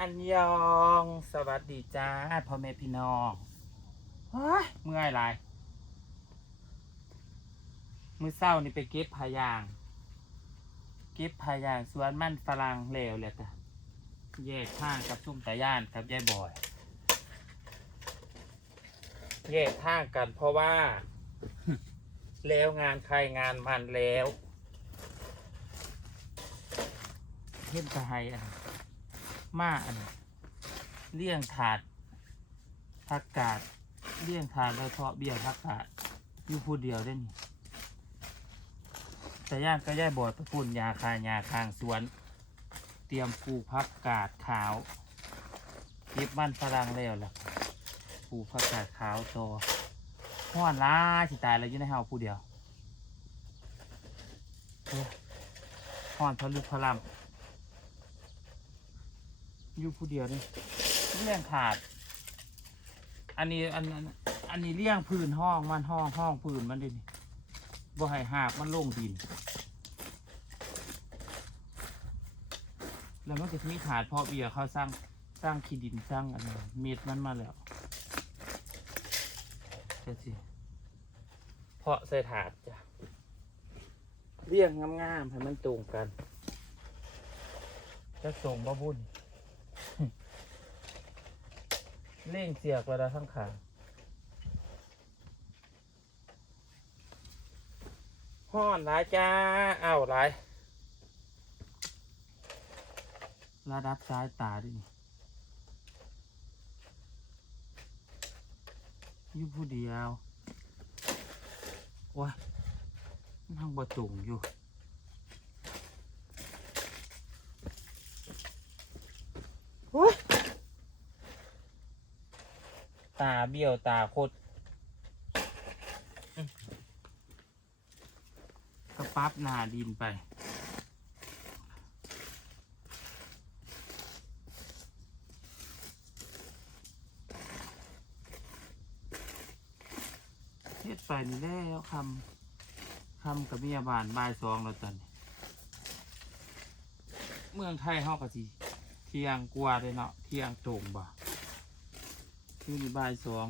อันยองสวัสดีจ้าพ่อแม่พี่น้องเฮ้ยเมื่อยไรมือเศร้านี่ไปเก็บพายาง เก็บพายางสวนมันฝรั่งเลวเลยจ้ะแยกทางกับซุ่มตาย่านกับยายบอย แยกทางกันเพราะว่า แล้วงานใครงานมันแล้วเห็นตะไฮอัน มาอันเลี่ยงถาดผักกาดเลี่ยงถาดแล้วเทาะเบี้ยผักกาดอยู่ผู้เดียวได้นี่แต่ย่านก็ย่ายบอดไปปุ่นยาคายาคางสวน เตรียมปลูกผักกาดขาวเก็บมันฝรั่งแล้วล่ะปลูกผักกาดขาวโตห้อนล้าสิตายแล้วอยู่ในเฮาผู้เดียวโอ้ยห้อนทะลุพลัม อยู่ผู้เดียวนี่เลี้ยงขาด อันนี้อันอันอันนี้เลี้ยงพื้นห้องมันห้องห้องพื้นมันดินี่บ่ให้หากมันลงดิน แล้วมันก็จะมีขาดพอเบียเขาสร้างสร้างขี้ดินสร้างอันนี้เม็ดมันมาแล้วเดี๋ยวสิเพาะใส่ถาดจ้ะเรียงงามๆให้มันตรงกันจะส่งบ่บุญ เล่งเสียกเวลาทั้งขาห้อนหลายจ้าอ้าวหลายระดับซ้ายตาดิอยู่ผู้เดียวว้านั่งบ่ตุงอยู่โอ๊ย ตาเบี้ยวตาโคตรก็ปั๊บนาดินไป เฮ็ดไปนี่แล้วคำคำกับเมียบานบายสองแล้วตอนนี้ เมืองไทยเฮาก็สิเที่ยงกว่าเลยเนาะเที่ยงตรงบ่ ที่นี่บ่ายสอง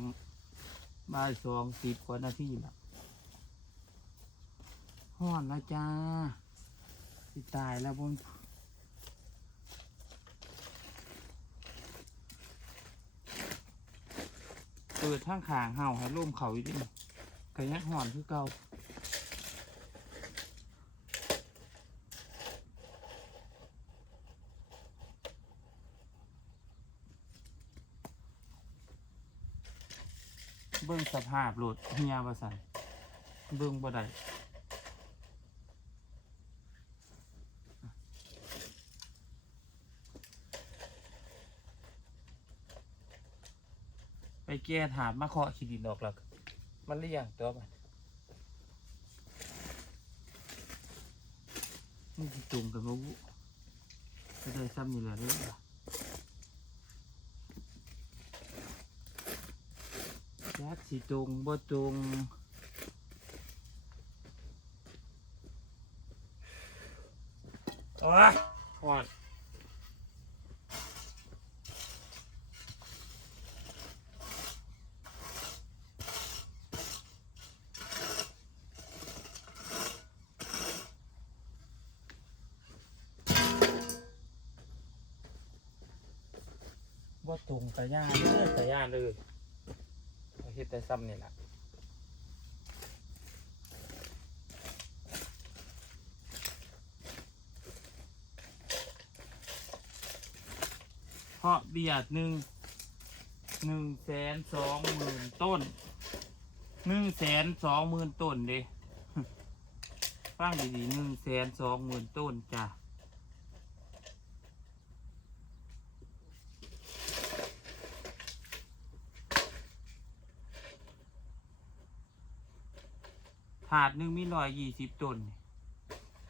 บ่ายสองสิบกว่านาทีละห้อนแล้วจ้าสิตายแล้วบนเปิดทางขางเห่าให้ร่มเขาอยู่ดิกระยักห่อนคือเก่า เบิ่งสภาพรถเฮียว่าสันเบิ่งบ่ได้ไปแก้ถามมาเคาะขีดินออกแล้วก็มันเลี่ยงตัวมันนี่สิตุ่มกันบ่บุก็ได้ซ้ำนี่แหละเด้อ ยักสิจงบ่จงโอ้ยหอดบ่ตรงกะย่าเลยกะย่าเลย เอาเฮ็ดแต่ซ้ำนี่แหละเพราะเบียดหนึ่งหนึ่งแสนสองหมื่นต้นหนึ่งแสนสองหมื่นต้นเด้ฟังดีๆหนึ่งแสนสองหมื่นต้นจ้ะ ถาดหนึ่งมีร้อยยี่สิบต้นนี่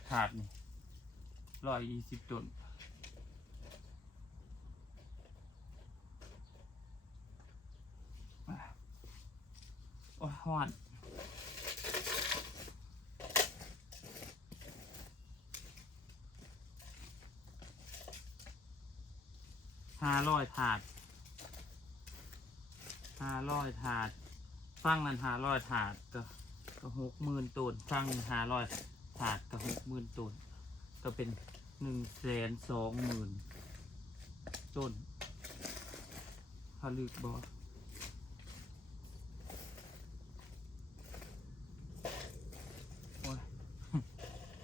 ถาดนี่ร้อยยี่สิบต้น โอ้ยฮ้อนห้าร้อยถาดห้าร้อยถาดฟังนั้นห้าร้อยถาดก็ ก็หกหมื่นต้นฟังห้าร้อยถาดก็หกหมื่นต้นก็เป็นหนึ่งแสนสองหมื่นต้นผลึกบอโอ้ย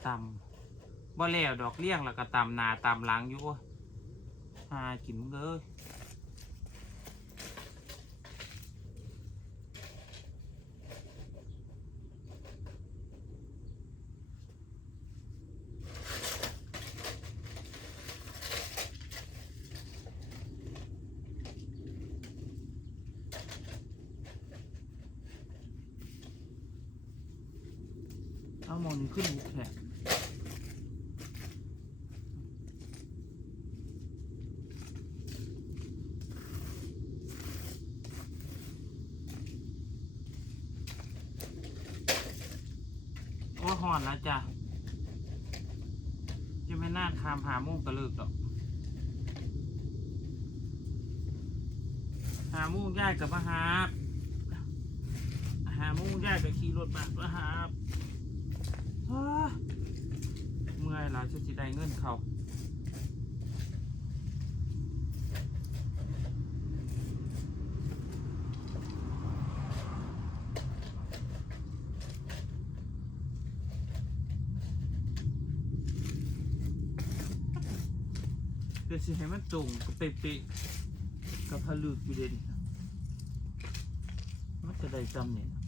ตำบ่แล้วดอกเลี้ยงแล้วก็ตำนาตำหลังอยู่อ้ยหากินมึงเลยาหมอนี้ขึ้นบุกแขกโอ้หอนแล้วจ้ะจะไม่น่าคามหาโมุ่งกระลิกดอกหามุ่งยายกับมาหาบหามุ่งยายกับขี่รถบัสมาหาบ อ้า เมื่อยแล้วจะสิได้เงินเขาเดี๋ยวสิให้มันตรงกับเป๊ะๆกับผลึกอยู่เด่นมันจะได้จำเนี่ย